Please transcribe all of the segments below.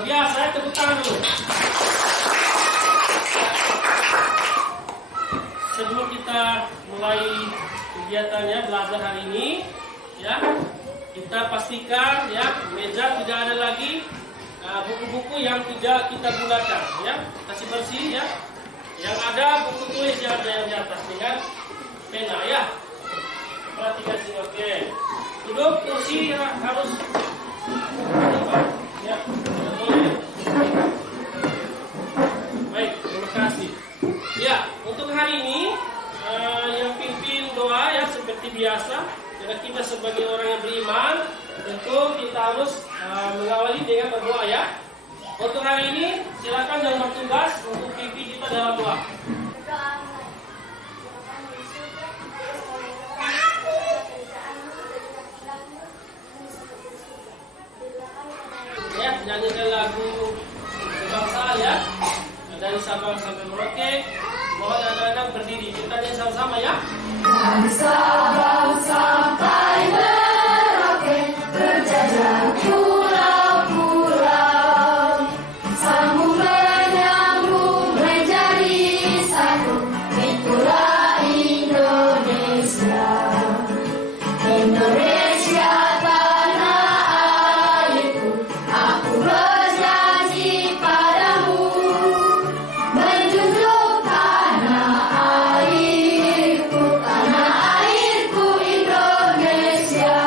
Luar biasa, tepuk tangan dulu. Sebelum kita mulai kegiatannya belajar hari ini, ya, kita pastikan ya meja tidak ada lagi buku-buku yang tidak kita gunakan, ya, kasih bersih ya. Yang ada buku tulis yang ada yang di atas dengan pena, ya. Perhatikan sini, oke. Duduk kursi ya, harus ya, boleh. Baik, terima kasih. Ya, untuk hari ini yang pimpin doa ya seperti biasa. Karena kita sebagai orang yang beriman, tentu kita harus mengawali dengan berdoa ya. Untuk hari ini, silakan yang bertugas untuk pimpin kita dalam doa. Ya, nyanyikan lagu kebangsaan ya. Dari Sabang sampai Merauke. Mohon anak-anak berdiri. Kita nyanyi sama-sama ya. Dari Sabang sampai Merauke, berjajar pulau-pulau, sambung menyambung menjadi satu, itulah Indonesia. Indonesia tanah airku, aku berjanji padamu, menjunjung tanah airku Indonesia.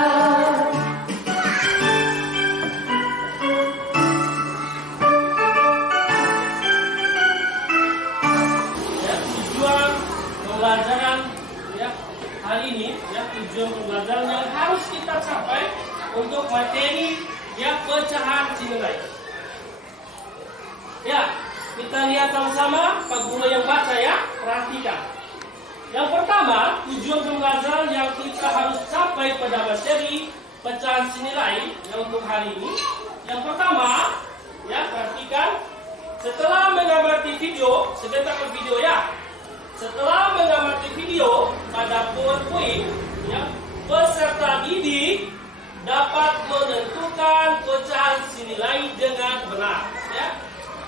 Ya, tujuan pembelajaran ya hari ini ya, tujuan pembelajaran yang harus kita capai untuk materi ya pecahan nilai. Ya, kita lihat sama-sama Pak Guru yang baca ya, perhatikan. Yang pertama, tujuan pembelajaran yang kita harus capai pada materi pecahan nilai yang untuk hari ini. Yang pertama, ya perhatikan, setelah mengamati video, sebentar ke video ya. Setelah mengamati video pada PowerPoint, ya, peserta didik dapat menentukan pecahan nilai dengan benar. Ya.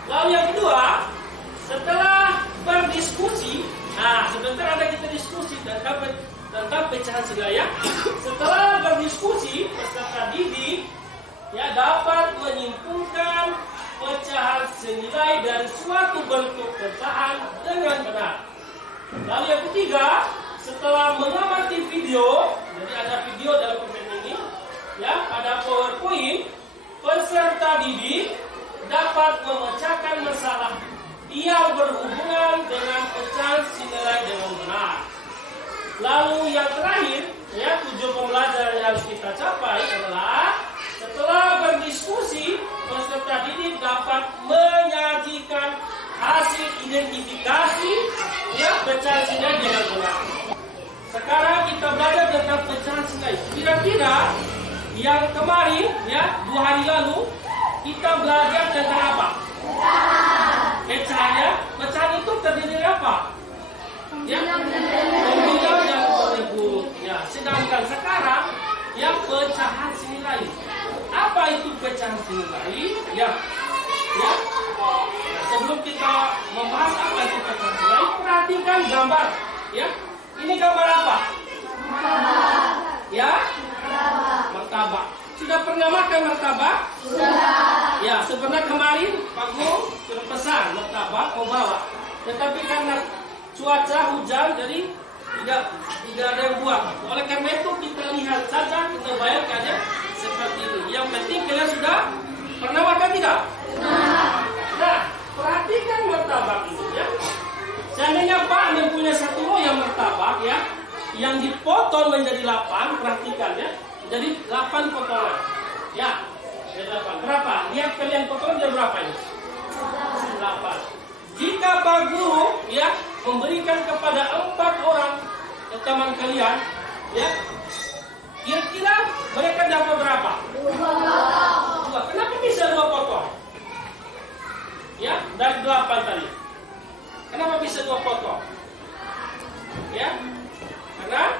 Lalu yang kedua, setelah berdiskusi, sebentar ada kita diskusi tentang pecahan nilai ya. Setelah berdiskusi, peserta didik ya dapat menyimpulkan pecahan senilai dari suatu bentuk pecahan dengan benar. Lalu yang ketiga, setelah mengamati video, jadi ada video dalam permainan ini, ya pada PowerPoint, peserta didik dapat memecahkan masalah yang berhubungan dengan pecahan senilai dengan benar. Lalu yang terakhir, ya tujuan pembelajaran yang harus kita capai adalah setelah berdiskusi, peserta didik dapat menyajikan hasil identifikasi ya pecahan nilai dengan benar. Sekarang kita belajar tentang pecahan nilai. Kira-kira yang kemarin ya 2 hari lalu kita belajar tentang apa? Pecahan ya. Pecahan itu terdiri dari apa? Ya, nominal dan menyebut. Ya, sedangkan sekarang yang pecahan nilai. Apa itu pecahan nilai? Ya. Ya. Nah, sebelum kita membahas apa itu pecahan nilai, perhatikan gambar. Ya. Ini gambar apa? Ya? Martabak. Sudah pernah makan martabak? Sudah. Ya, sebenarnya kemarin Pak Guru sudah pesan martabak mau bawa. Tetapi karena cuaca hujan jadi tidak ada yang buat. Oleh karena itu kita lihat saja, kita bayangkan ya seperti ini. Yang penting kalian sudah pernah makan tidak? Nah, perhatikan martabak ini ya. Seandainya Pak mempunyai satu loyang martabak ya, yang dipotong menjadi 8, perhatikan ya. Jadi 8 potongan. Ya, jadi 8. Berapa? Lihat kalian potongan jadi berapa ini? 8. Jika Pak Guru ya memberikan kepada 4 orang teman kalian ya, kira-kira mereka dapat berapa? 2. Kenapa bisa 2 potong? Ya, dari 8 tadi. Kenapa bisa 2 potong? Ya, karena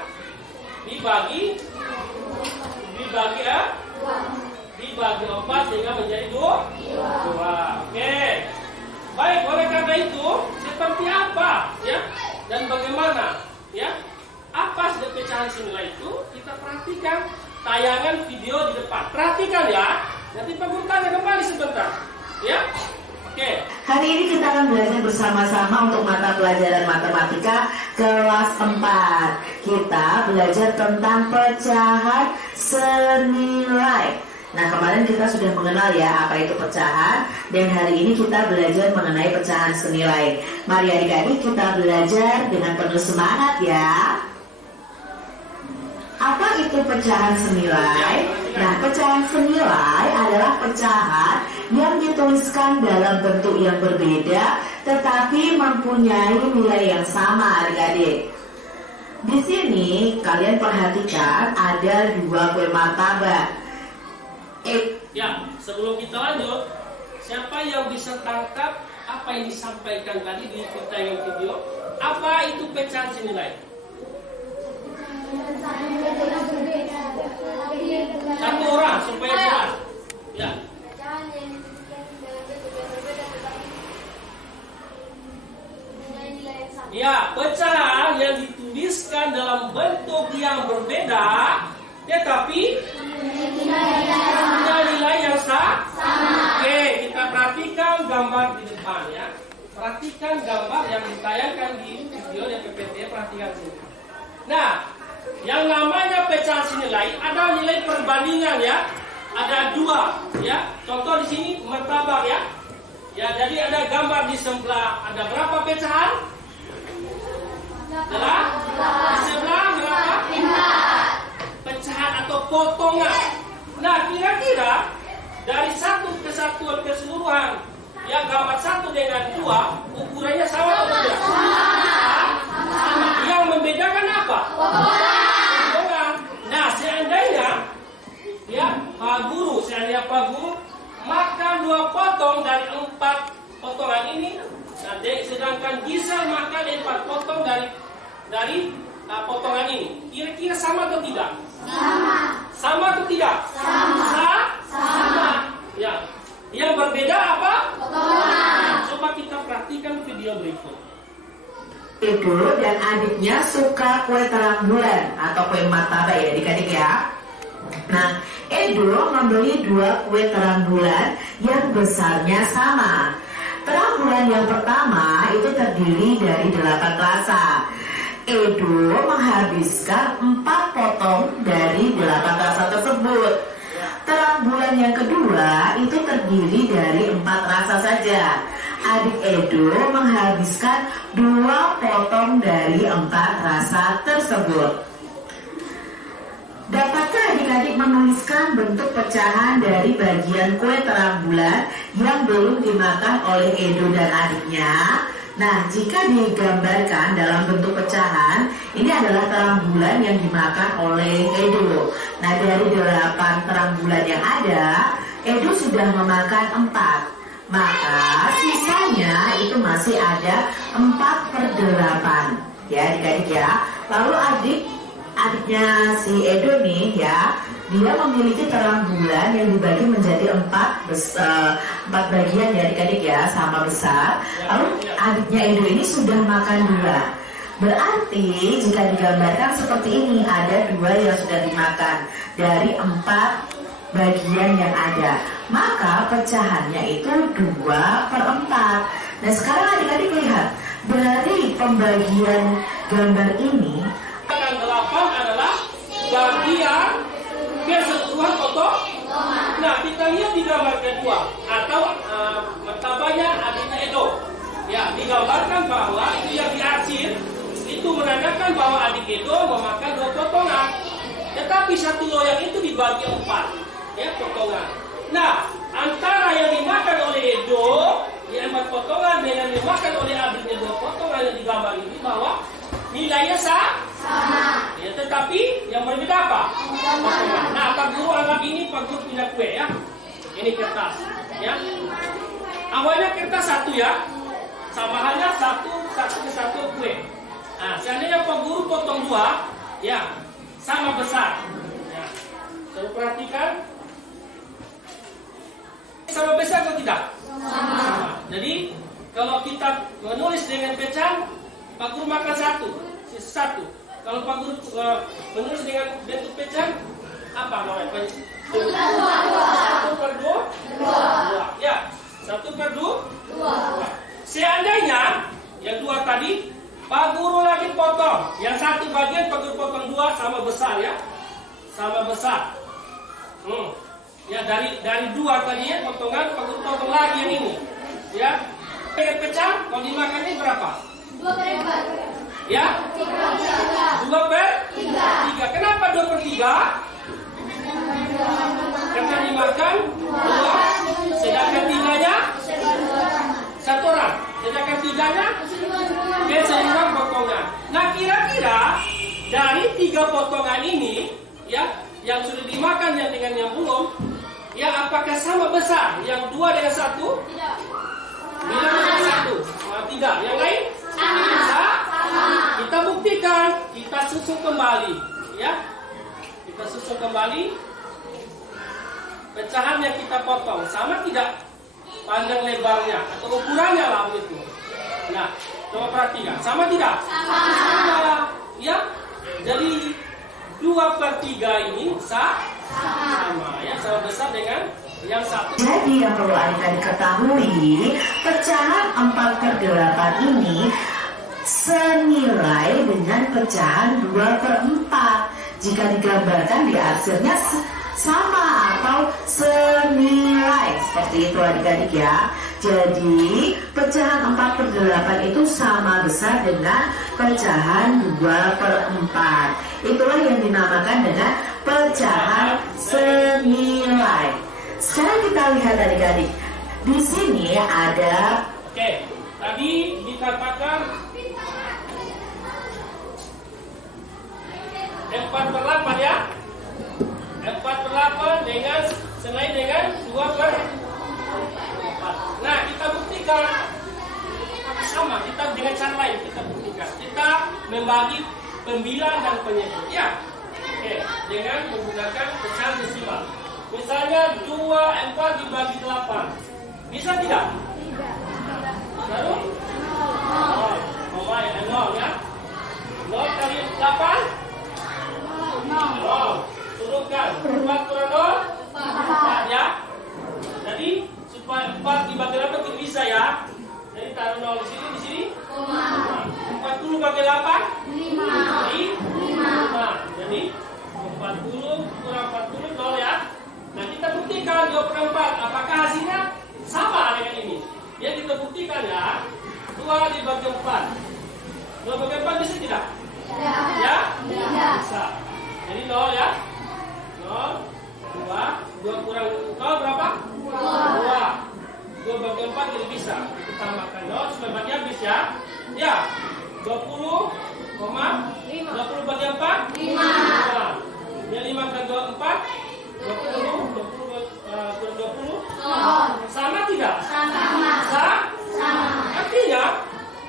dibagi ya, dibagi 4 sehingga menjadi 2. nilai itu seperti apa, ya, dan bagaimana, ya, apa sudah pecahan senilai itu kita perhatikan tayangan video di depan. Perhatikan ya, nanti Pak Guru tanya kembali sebentar, ya. Oke. Hari ini kita akan belajar bersama-sama untuk mata pelajaran matematika kelas 4. Kita belajar tentang pecahan senilai. Nah, kemarin kita sudah mengenal ya apa itu pecahan, dan hari ini kita belajar mengenai pecahan senilai. Mari adik-adik kita belajar dengan penuh semangat ya. Apa itu pecahan senilai? Nah, pecahan senilai adalah pecahan yang dituliskan dalam bentuk yang berbeda tetapi mempunyai nilai yang sama, adik-adik. Di sini kalian perhatikan ada 2 kue martabak. Ya, sebelum kita lanjut, siapa yang bisa tangkap apa yang disampaikan tadi di tayangan video? Apa itu pecahan senilai? Satu orang supaya jelas. Ya. Ya, pecahan yang dituliskan dalam bentuk yang berbeda, tetapi punya nilai yang sama. Oke, kita perhatikan gambar di depan ya. Perhatikan gambar yang ditayangkan di video di PPT. Perhatikan sini. Nah, yang namanya pecahan senilai ada nilai perbandingan ya. Ada 2 ya. Contoh di sini martabak ya. Ya, jadi ada gambar di sebelah. Ada berapa pecahan? Adalah di sebelah berapa? Pecahan atau potongan. Nah, kira-kira dari satu kesatuan keseluruhan yang gambar 1 dengan 2 ukurannya sama atau tidak? Sama. Yang membedakan apa? Potongan. Nah, seandainya ya Pak Guru makan 2 potong dari 4 potongan ini, nah, sedangkan Gisel makan 4 potong dari potongan ini, kira-kira sama atau tidak? Sama atau tidak? Sama. Ya. Yang berbeda apa? Potongan. Coba kita perhatikan video berikut. Edo dan adiknya suka kue terang bulan atau kue martabak ya adik-adik ya. Nah, Edo membeli 2 kue terang bulan yang besarnya sama. Terang bulan yang pertama itu terdiri dari 8 rasa. Edo menghabiskan 4 potong dari 8 rasa tersebut. Terang bulan yang kedua itu terdiri dari 4 rasa saja. Adik Edo menghabiskan 2 potong dari 4 rasa tersebut. Dapatkah adik-adik menuliskan bentuk pecahan dari bagian kue terang bulan yang belum dimakan oleh Edo dan adiknya? Nah, jika digambarkan dalam bentuk pecahan, ini adalah terang bulan yang dimakan oleh Edo. Nah, dari 8 terang bulan yang ada, Edo sudah memakan 4. Maka sisanya itu masih ada 4/8. Ya, adik-adik ya. Lalu adiknya si Edo nih ya, dia memiliki terang bulan yang dibagi menjadi 4 bagian ya adik-adik ya, sama besar. Lalu adiknya Edo ini sudah makan 2. Berarti jika digambarkan seperti ini, ada 2 yang sudah dimakan dari 4 bagian yang ada. Maka pecahannya itu 2/4. Nah, sekarang adik-adik lihat dari pembagian gambar ini, 8 adalah bagian keseluruhan potongan. Nah, kita lihat di gambar kedua atau martabaknya adiknya Edo. Ya, digambarkan bahwa itu yang diarsir itu menandakan bahwa adik Edo memakan 2 potongan. Tetapi satu loyang itu dibagi 4 ya potongan. Nah, antara yang dimakan oleh Edo di 4 potongan dengan dimakan oleh adiknya 2 potongan yang digambar ini bahwa nilainya sama. Ya, tetapi yang berbeda apa? Potongan. Nah, Pak Guru anggap ini Pak Guru punya kue ya. Ini kertas ya. Awalnya kertas 1 ya. Sama halnya satu ke satu kue. Nah, seandainya Pak Guru potong 2 ya, sama besar. Ya. Coba perhatikan. Sama besar atau tidak? Sama. Jadi Kalau kita menulis dengan pecahan, Pak Guru makan satu. Kalau Pak Guru menulis dengan bentuk pecahan, apa namanya? Satu per dua. Ya, 1/2. Seandainya yang 2 tadi, Pak Guru lagi potong. Yang satu bagian Pak Guru potong 2 sama besar ya, sama besar. Ya dari 2 tadi ya potongan, Pak Guru potong lagi yang ini. Ya. Dengan pecah, kalau dimakan ini berapa? 2/4. Ya? 2/3. Kenapa 2/3? Karena dimakan 2, sedangkan 3-nya 1 orang. Sedangkan 3-nya keseluruhan potongan. Nah kira-kira dari 3 potongan ini, ya, yang sudah dimakan yang dengan yang belum, ya apakah sama besar? Yang 2 dengan 1? Tidak. Bila dengan 1, 3. Yang lain? Sama. Kita buktikan, kita susun kembali, ya. Kita susun kembali pecahan yang kita potong, sama tidak panjang lebarnya atau ukurannya lah begitu. Nah, coba perhatikan, sama tidak? Sama. Ya, jadi 2/3 ini sama, ya, sama besar dengan yang 1. Jadi yang perlu adik-adik ketahui, pecahan 4/8 ini senilai dengan pecahan 2/4 jika digambarkan di arsirnya sama atau senilai, seperti itu adik-adik ya. Jadi pecahan 4/8 itu sama besar dengan pecahan 2/4. Itulah yang dinamakan dengan pecahan senilai. Sekarang kita lihat adik-adik, di sini ada. Oke, tadi dikatakan 4/8 ya. 4/8 dengan senilai dengan 2/4. Nah, kita buktikan sama. Kita dengan cara lain kita buktikan. Kita membagi pembilang dan penyebut. Ya, oke, dengan menggunakan pecahan desimal. Misalnya 2/4 dibagi 8. Bisa tidak? Baru? 0 ya. 0 kali 8? 0. Turunkan 4/0, 4 ya. Jadi supaya 4 dibagi 8 itu bisa ya. Jadi taruh 0 di sini, 40 bagi 8? 5. Jadi 40 kurang 40 0 ya. Nah kita buktikan 2/4. Apakah hasilnya sama dengan ini? Ya kita buktikan ya. 2 dibagi 4. 2 bagi 4 bisa tidak? Ya? Bisa. Jadi 0 ya. 0, 2 kurang 0 berapa? 2 bagi 4 jadi bisa. Kita tambahkan 0 supaya bagi habis ya. Ya, 20 bagi 4? 5. Ya 5 kali 4? 20 kurang 20? Sama tidak? Sama. Artinya,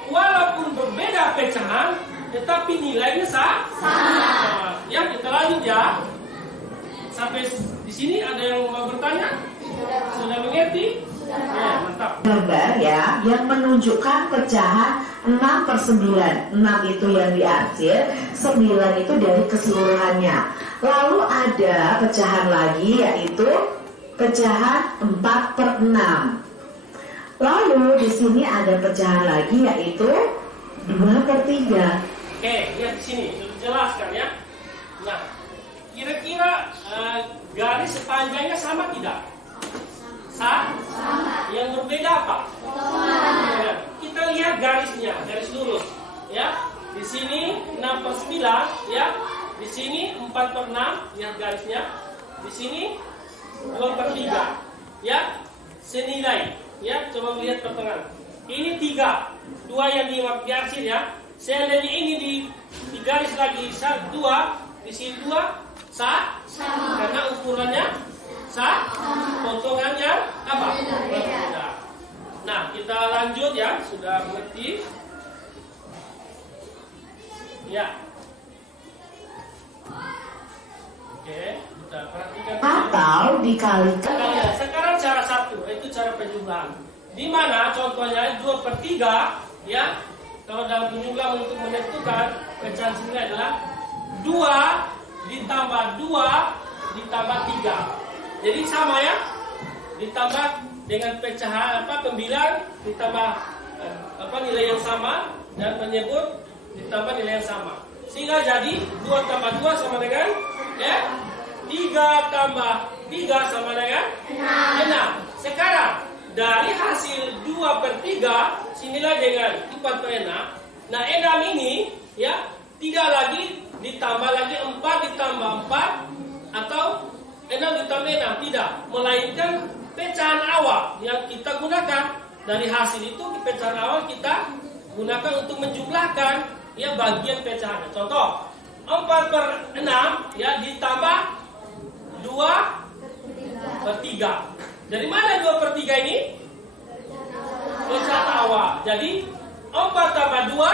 walaupun berbeda pecahan, tetapi nilainya sama. Ya, kita lanjut ya. Sampai di sini ada yang mau bertanya? Sudah mengerti? Ya, mantap. Gambar ya yang menunjukkan pecahan 6/9. 6 itu yang diarsir, 9 itu dari keseluruhannya. Lalu ada pecahan lagi yaitu pecahan 4/6. Lalu di sini ada pecahan lagi yaitu 2/3. Oke, lihat di sini, sudah jelaskan ya. Nah, kira-kira garis sepanjangnya sama tidak? Sama. Yang berbeda apa? Ya, kita lihat garisnya, garis lurus. Ya, di sini 6/9, ya. Di sini 4/6, lihat garisnya. Di sini 2/3, ya. Senilai, ya. Coba lihat pertengahan. Ini 3, 2 yang diarsir ya. Seandainya ini di garis lagi 2, di sini 2, sama. Karena ukurannya potongannya apa? Berbeda. Nah, kita lanjut ya, sudah mengerti? Ya. Oke, kita perhatikan. Atau dikalikan. Sekarang cara 1, itu cara penjumlahan. di mana contohnya 2/3 ya. Kalau dalam penjumlahan untuk menentukan pecahan senilai adalah 2 ditambah 2 ditambah 3. Jadi sama ya. Ditambah dengan pecahan pembilang ditambah nilai yang sama dan penyebut ditambah nilai yang sama. Sehingga jadi 2 tambah 2 sama dengan ya 3 tambah 3 sama dengan 6. Sekarang dari hasil 2/3 senilai dengan 4/6. Nah 6 ini ya tidak lagi ditambah lagi 4 ditambah 4 atau 6 ditambah 6, tidak, melainkan pecahan awal yang kita gunakan. Dari hasil itu pecahan awal kita gunakan untuk menjumlahkan ya bagian pecahan. Contoh 4/6 ya ditambah 2/3. Dari mana 2/3 ini? Pecahan awal. Jadi 4 tambah 2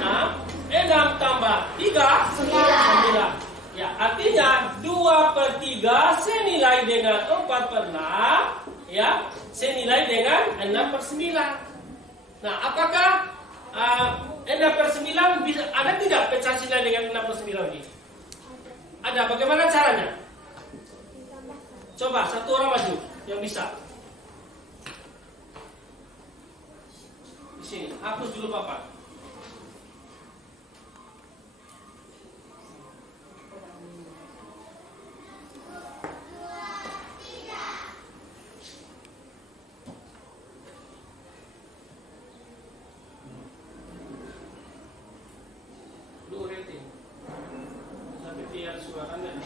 6, 6 tambah 3 9. Ya, artinya 2/3 senilai dengan 4/6 ya, senilai dengan 6/9. Nah, apakah 6/9 bisa ada tidak pecahan senilai dengan 6/9 ini? Ada. Bagaimana caranya? Coba satu orang maju yang bisa. Di sini, hapus dulu papan. Lu rating. Sampai biar suaranya.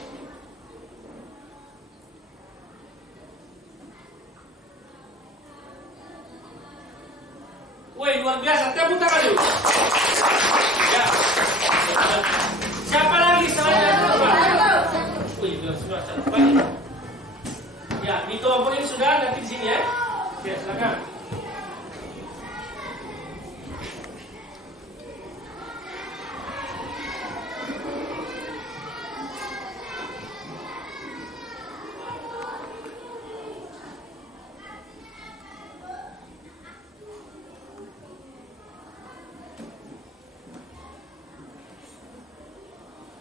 Woi, luar biasa, tepuk tangan dulu. Ya. Siapa lagi selain yang terbaik? Wih, sudah baik. Ya, di kelompok ini sudah, nanti di sini ya. Oke, silakan.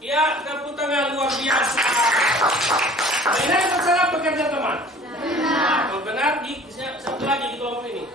Ya, tepuk tangan luar biasa. Benar atau salah bekerja teman? Benar. Kalau benar, satu lagi di kelompok ini.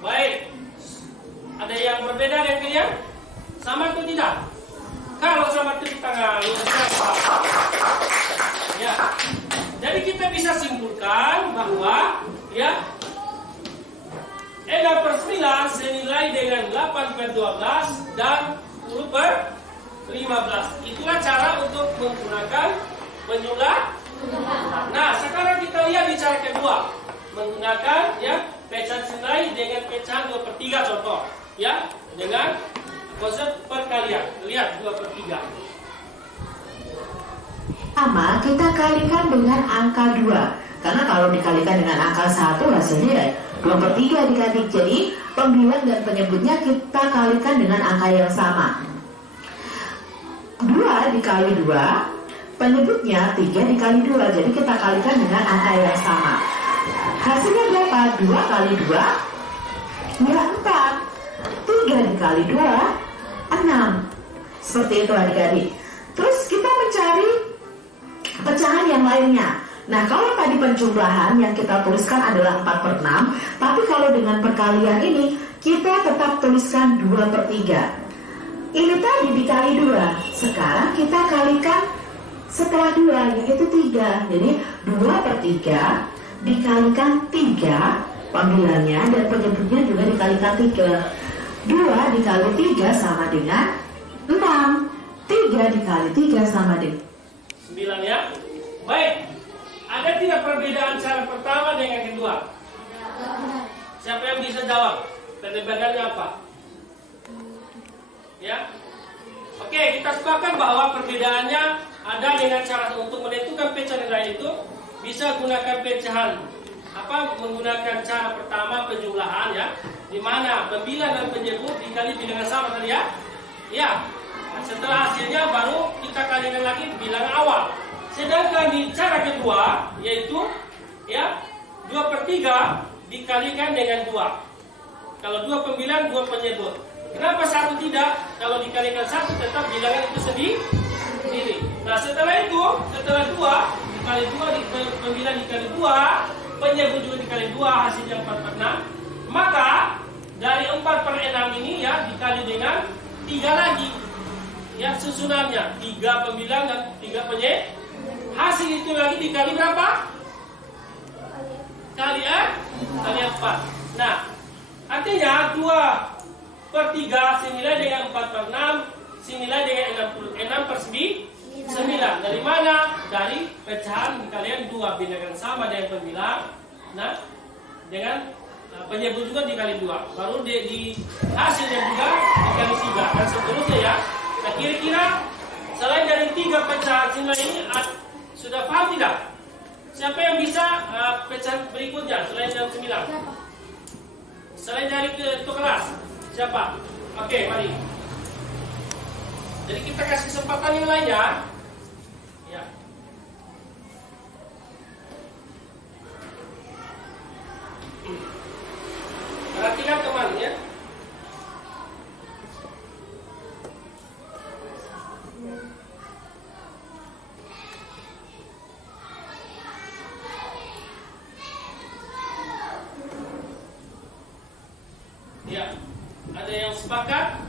Baik, ada yang berbeda dengan kalian? Sama atau tidak? Kalau sama tepuk tangan. Ya, jadi kita bisa simpulkan bahwa ya 6/9 senilai dengan 8/12 dan 10/15. Itulah cara untuk menggunakan penjumlah. Nah, sekarang kita lihat di cara kedua, menggunakan ya pecahan senilai dengan pecahan 2/3 contoh ya, dengan konsep perkalian. Lihat 2/3. Pertama, kita kalikan dengan angka 2. Karena kalau dikalikan dengan angka 1 hasilnya ya 2/3 dikali. Jadi pembilang dan penyebutnya kita kalikan dengan angka yang sama. 2 dikali 2, penyebutnya 3 dikali 2. Jadi kita kalikan dengan angka yang sama. Hasilnya berapa? 2 kali 2 ya 4. 3 dikali 2 6. Seperti itu adik-adik. Terus kita mencari pecahan yang lainnya. Nah, kalau tadi penjumlahan yang kita tuliskan adalah 4/6, tapi kalau dengan perkalian ini kita tetap tuliskan 2/3. Ini tadi dikali 2. Sekarang kita kalikan setelah 2, yaitu 3. Jadi 2/3 dikalikan 3 panggilannya dan penyebutnya juga dikalikan 3. 2 dikali 3 sama dengan 6. 3 dikali 3 sama dengan 9 ya. Baik. Ada tidak perbedaan cara pertama dengan kedua? Siapa yang bisa jawab? Perbedaannya apa? Ya. Oke, kita sepakat bahwa perbedaannya ada dengan cara untuk menentukan pecahan nilai itu bisa gunakan pecahan menggunakan cara pertama penjumlahan ya, di mana pembilang dan penyebut dikali bilangan sama tadi ya. Ya. Nah, setelah hasilnya baru kita kalikan lagi bilangan awal. Sedangkan di cara kedua yaitu ya 2/3 dikalikan dengan 2. Kalau 2 pembilang, 2 penyebut. Kenapa satu tidak? Kalau dikalikan satu tetap bilangan itu sendiri. Nah setelah 2 dikali 2 pembilang dikali 2, penyebut juga dikali 2, hasilnya 4/6. Maka dari 4/6 ini ya dikali dengan 3 lagi. Ya susunannya 3 pembilang dan 3 penyebut. Hasil itu lagi dikali berapa? Kali 4. Nah, artinya 2/3 senilai dengan 4/6 senilai dengan 66/9. Dari mana? Dari pecahan dikalikan 2 bilangan sama dengan pembilang. Nah, dengan penyebut juga dikali 2. Baru di hasilnya juga dikali 3 dan seterusnya ya. Nah, kira-kira selain dari 3 pecahan senilai ini sudah paham tidak? Siapa yang bisa pecahan berikutnya selain dari 9? Selain dari ketua kelas, siapa? Oke, mari. Jadi kita kasih kesempatan yang lainnya. Ya. Perhatikan teman ya. Ya, ada yang sepakat?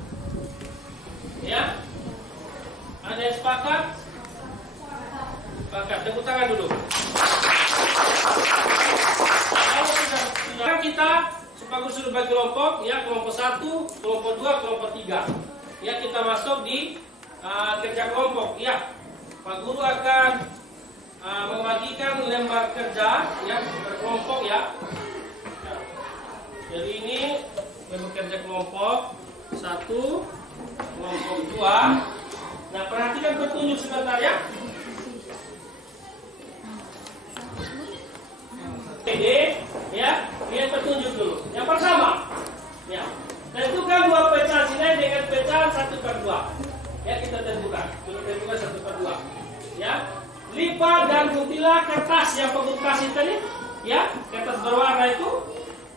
Ya, ada yang sepakat? Sepakat, tepuk tangan dulu. Kalau sudah kita sepakat sudah bagi kelompok, ya kelompok 1, kelompok 2, kelompok 3. Ya kita masuk di kerja kelompok. Ya, Pak Guru akan membagikan lembar kerja, ya berkelompok ya. Jadi ini bekerja kelompok 1, kelompok 2. Nah perhatikan petunjuk sebentar ya. Oke, ya lihat petunjuk dulu. Yang pertama, ya tentukan 2 pecahan senilai dengan pecahan 1/2. Ya kita tentukan. Tentukan 1/2. Ya lipat dan guntinglah kertas yang penggunting tadi. Ya kertas berwarna itu.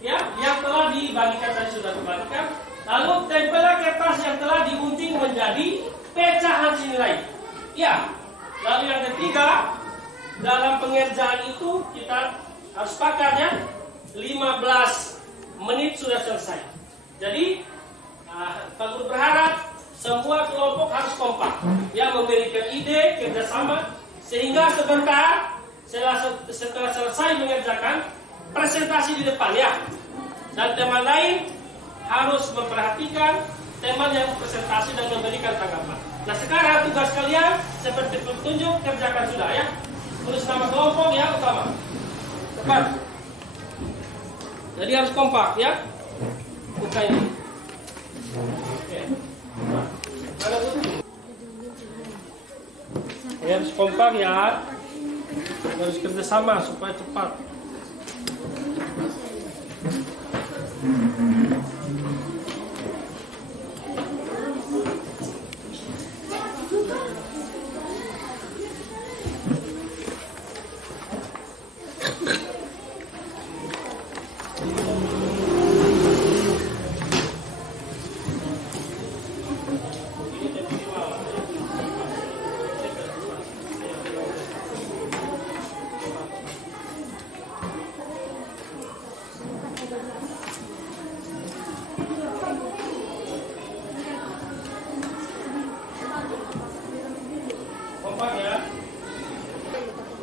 Ya, yang telah dibagikan tadi sudah dibagikan. Lalu tempelkan kertas yang telah digunting menjadi pecahan senilai. Ya. Lalu yang ketiga, dalam pengerjaan itu kita harus sepakat ya, 15 menit sudah selesai. Jadi, Pak Guru berharap semua kelompok harus kompak, ya memberikan ide kerjasama sehingga sebentar setelah selesai mengerjakan presentasi di depan ya. Dan teman lain harus memperhatikan teman yang presentasi dan memberikan tanggapan. Nah sekarang tugas kalian seperti petunjuk kerjakan sudah ya. Tulis nama kelompok ya utama. Cepat. Jadi harus kompak ya. Buka ini. Oke. Ada bukti. Ya, harus kompak ya. Harus kerjasama supaya cepat.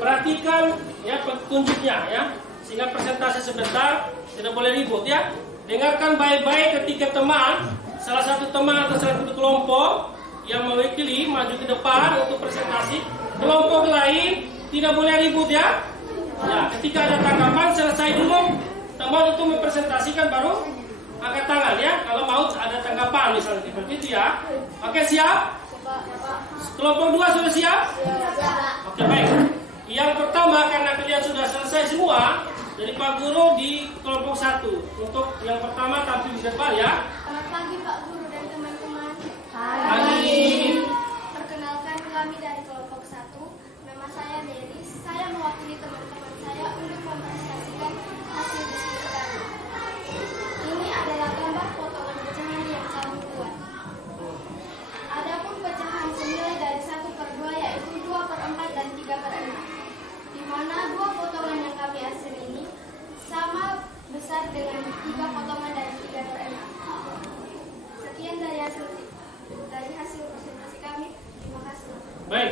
Perhatikan ya petunjuknya ya, sehingga presentasi sebentar, tidak boleh ribut ya. Dengarkan baik-baik ketika teman, salah satu teman atau salah satu kelompok yang mewakili maju ke depan untuk presentasi, kelompok lain tidak boleh ribut ya. Ya, ketika ada tanggapan selesai dulu teman untuk mempresentasikan baru angkat tangan ya. Kalau mau ada tanggapan misalnya seperti itu ya. Oke, siap? Kelompok 2 sudah siap? Oke, baik. Yang pertama, karena kalian sudah selesai semua, jadi Pak Guru di kelompok 1. Untuk yang pertama tampil di depan ya. Selamat pagi Pak Guru dan teman-teman. Pagi. Perkenalkan kami dari kelompok 1. Nama saya Deris. Saya mewakili teman-teman saya untuk mempresentasikan hasil diskusi kami. Ini adalah gambar potongan pecahan yang kami buat. Adapun pecahan senilai dari 1/2 yaitu 2/4 dan 3/6. Di mana dua potongan yang kami hasil ini sama besar dengan 3 potongan dari 3/6. Sekian dari hasil presentasi kami. Terima kasih. Baik,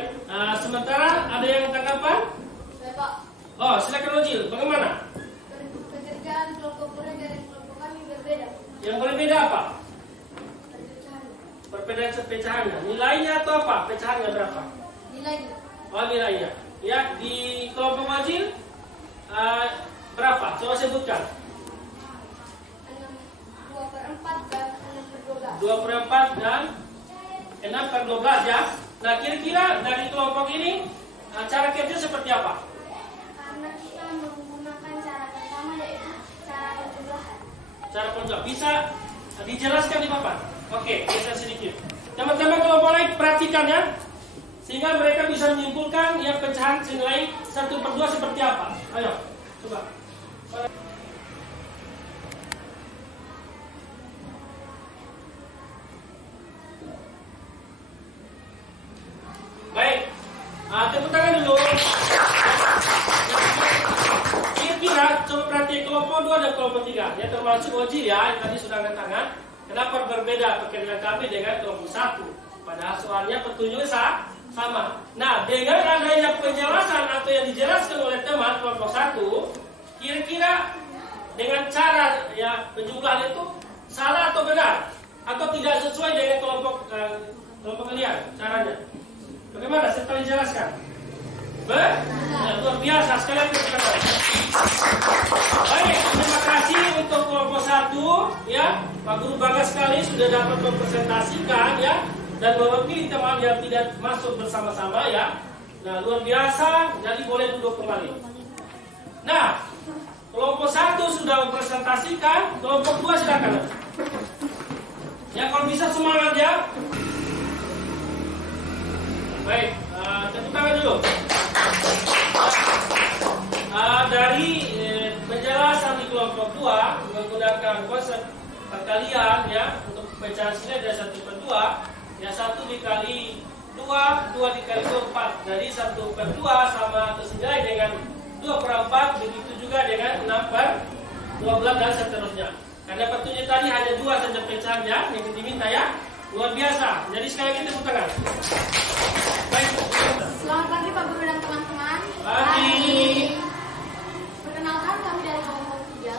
sementara ada yang tanggapan? Saya Pak, Oh, silakan Ojil. Bagaimana? pekerjaan kelompok guru dan kelompok kami berbeda. Yang berbeda apa? Pekerjaan Perbedaan pecahannya. Nilainya atau apa? Pecahannya berapa? nilainya Oh, nilainya. Ya, di kelompok Ojil berapa? Coba sebutkan. 2/4 dan 6/12. 2/4 dan 6/12 ya. Nah, kira-kira dari kelompok ini cara kerja seperti apa? Karena kita menggunakan cara pertama yaitu cara penjumlahan. Cara penjumlahan bisa dijelaskan di papan. Oke, bisa sedikit. Teman-teman kelompok lain perhatikan ya, sehingga mereka bisa menyimpulkan yang pecahan senilai 1/2 seperti apa. Ayo, coba. Baik, tepuk tangan dulu. Kira-kira coba perhatikan kelompok 2 dan kelompok 3 ya, termasuk Ojil ya, yang tadi sudah angkat tangan. Kenapa berbeda pekerjaan kami dengan kelompok 1? Padahal soalnya petunjuknya sama. Nah, dengan adanya penjelasan atau yang dijelaskan oleh teman kelompok 1, kira-kira dengan cara ya penjumlahan itu salah atau benar? Atau tidak sesuai dengan kelompok kalian caranya? Bagaimana? Setelah dijelaskan? Ya, luar biasa sekalian kita. Baik, terima kasih untuk kelompok 1 ya. Pak Guru bangga sekali sudah dapat mempresentasikan ya, dan mewakili teman yang tidak masuk bersama-sama ya. Nah, luar biasa, jadi boleh duduk kembali. Nah, kelompok 1 sudah mempresentasikan, kelompok 2 silakan. Ya, kalau bisa semangat ya. Baik, tepuk tangan dulu. Dari penjelasan di kelompok 2 menggunakan konsep perkalian ya untuk pecahan senilai dari 1/2 ya, 1 dikali 2, 2 dikali 4. Jadi 1/2 sama atau senilai dengan 2/4, begitu juga dengan 6/12 dan seterusnya. Karena petunjuk tadi hanya 2 saja pecahannya yang diminta ya. Luar biasa. Jadi sekali lagi tepuk tangan. Baik. Selamat pagi Pak Guru dan teman-teman. Pagi. Perkenalkan kami dari kelompok 3.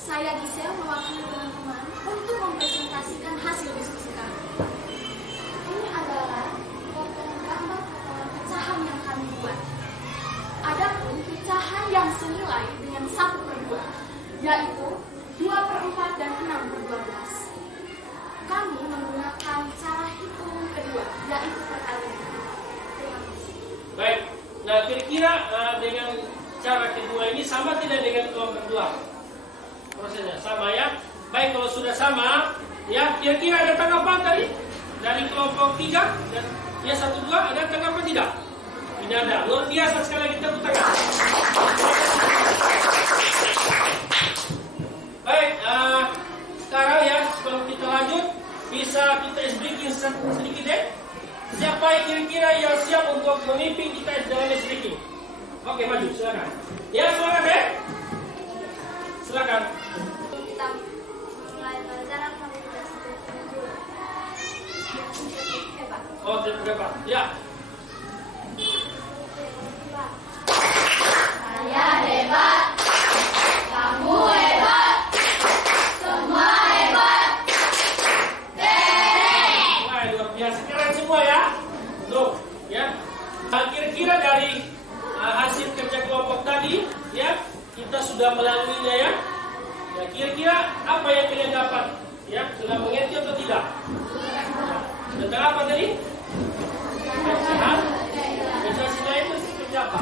Saya Gisel mewakili teman-teman untuk mempresentasikan hasil diskusi kami. Ini adalah gambar potongan pecahan yang kami buat. Adapun pecahan yang senilai dengan 1/2, yaitu 2/4 dan 6/12. Kami menggunakan cara hitung kedua, yaitu perkalian. Terima kasih. Baik. Nah, kira-kira dengan cara kedua ini sama tidak dengan kelompok 2? Prosesnya sama ya. Baik, kalau sudah sama, ya kira-kira ada tanggapan tadi dari kelompok 3 dan ya 1-2 ada tanggapan tidak? Tidak ada. Luar biasa sekali lagi tepuk tangan. Baik, sekarang ya sebelum kita lanjut, bisa kita breaking sedikit deh. Siapa yang kira-kira yang siap untuk memimpin kita dalam breaking? Oke, maju, silakan. Ya, silakan deh. Silakan. Kita mulai pelajaran kami sudah dulu. Hebat. Oh, terdepan. Ya. Saya hebat. Kamu hebat. Semua hebat. Wah, luar biasa. Keren semua ya. Loh, ya. Kira-kira dari hasil kerja kelompok tadi, ya, kita sudah melaluinya ya. Ya, kira-kira apa yang kalian dapat? Ya, sudah mengerti atau tidak? Ya. Tentang apa tadi? Pecahan. Pecahan nilai itu seperti apa?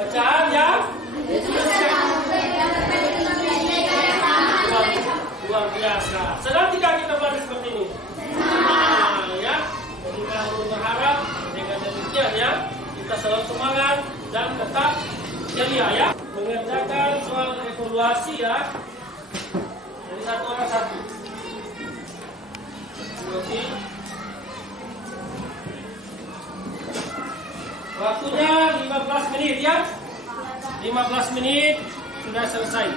Pecahan yang luar biasa. Sedang tidak kita belajar seperti ini? Ya. Jadi kita harus berharap dengan demikian ya, kita selalu semangat dan tetap ceria ya. Mengerjakan soal evaluasi ya. Jadi satu orang satu. Oke. Waktunya 15 menit ya. 15 menit sudah selesai.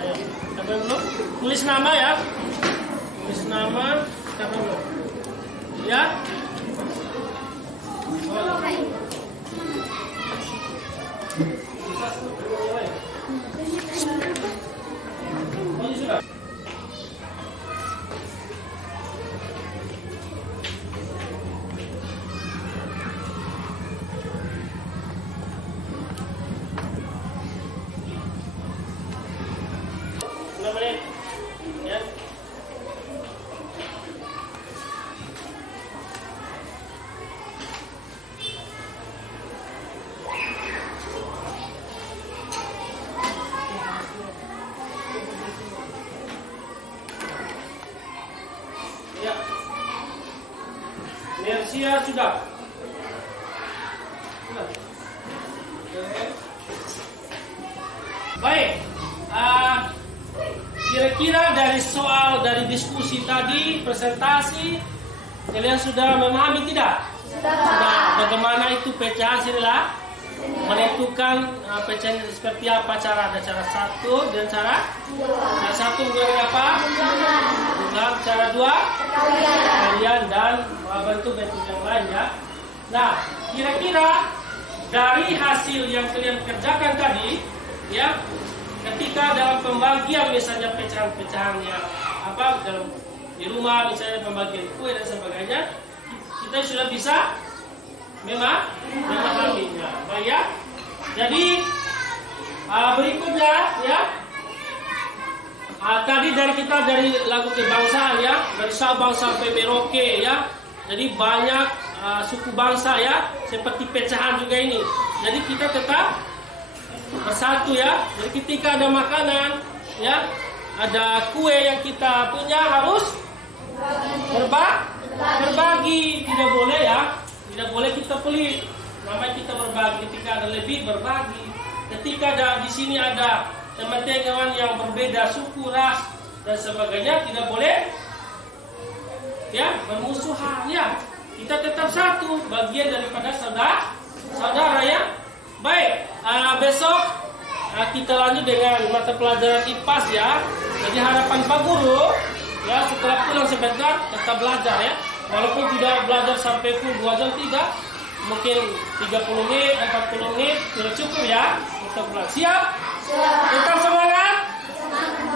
Ayo, siapa yang belum? Tulis nama ya. Tulis nama, siapa yang belum? Ya. Oh, sudah. Ya. Ya. Mersia sudah. Sudah. Baik. Kira-kira dari soal, dari diskusi tadi, presentasi, kalian sudah memahami tidak? Sudah. Bagaimana itu pecahan sinilah? Menentukan pecahan seperti apa cara? Ada cara satu dan cara satu menggunakan apa? Bukan cara dua, kalian dan bentuk-bentuk yang lain ya. Nah, kira-kira dari hasil yang kalian kerjakan tadi, ya. Ketika dalam pembagian misalnya pecahan-pecahan yang apa dalam di rumah misalnya pembagian kue dan sebagainya, kita sudah bisa memahaminya. Baik ya. Jadi berikutnya ya. Tadi dari lagu kebangsaan ya, dari Sabang sampai Merauke ya. Jadi banyak suku bangsa ya, seperti pecahan juga ini. Jadi kita tetap bersatu ya. Jadi ketika ada makanan ya, ada kue yang kita punya harus berbagi. Tidak boleh ya, tidak boleh kita pelit. Namanya kita berbagi. Ketika ada lebih berbagi. Ketika ada di sini ada teman-teman yang berbeda suku, ras dan sebagainya, tidak boleh ya bermusuhan ya. Kita tetap satu, bagian daripada saudara ya. Baik, besok kita lanjut dengan mata pelajaran IPAS ya. Jadi harapan Pak Guru ya, setelah pulang sebentar tetap belajar ya. Walaupun tidak belajar sampai full 2 jam 3, mungkin 30 menit, 40 menit sudah cukup ya untuk belajar. Siap? Tetap semangat?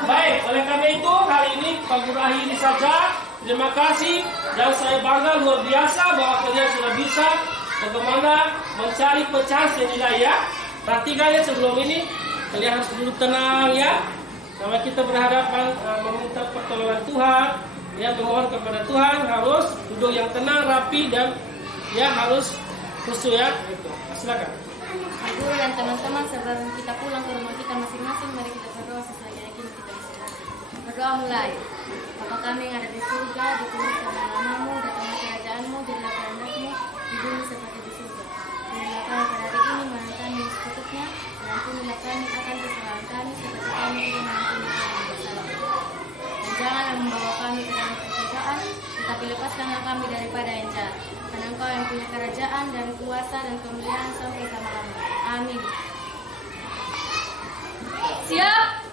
Baik, oleh karena itu hari ini Pak Guru akhiri saja. Terima kasih dan saya bangga luar biasa bahwa kalian sudah bisa bagaimana mencari pecahan senilai ya. Perhatikan ya, sebelum ini kalian harus duduk tenang ya. Sama kita berhadapan meminta pertolongan Tuhan ya, memohon kepada Tuhan, harus duduk yang tenang, rapi dan ya harus khusyuk ya. Gitu. Silakan. Guru dan teman-teman, sebelum kita pulang ke rumah kita masing-masing, mari kita berdoa sesuai yang kita bisa. Berdoa mulai. Bapa kami yang ada di surga, dikuduskanlah namamu, datanglah kerajaanmu, jadilah kehendakmu di bumi seperti di surga. Berilah kami pada hari ini makanan kami secukupnya, dan ampunilah kami akan kesalahan kami seperti kami juga mengampuni orang yang bersalah. Dan janganlah membawa kami ke dalam pencobaan, tetapi lepaskanlah kami daripada yang jahat. Karena Engkau yang punya kerajaan dan kuasa dan kemuliaan sampai selama-lamanya. Amin. Siap.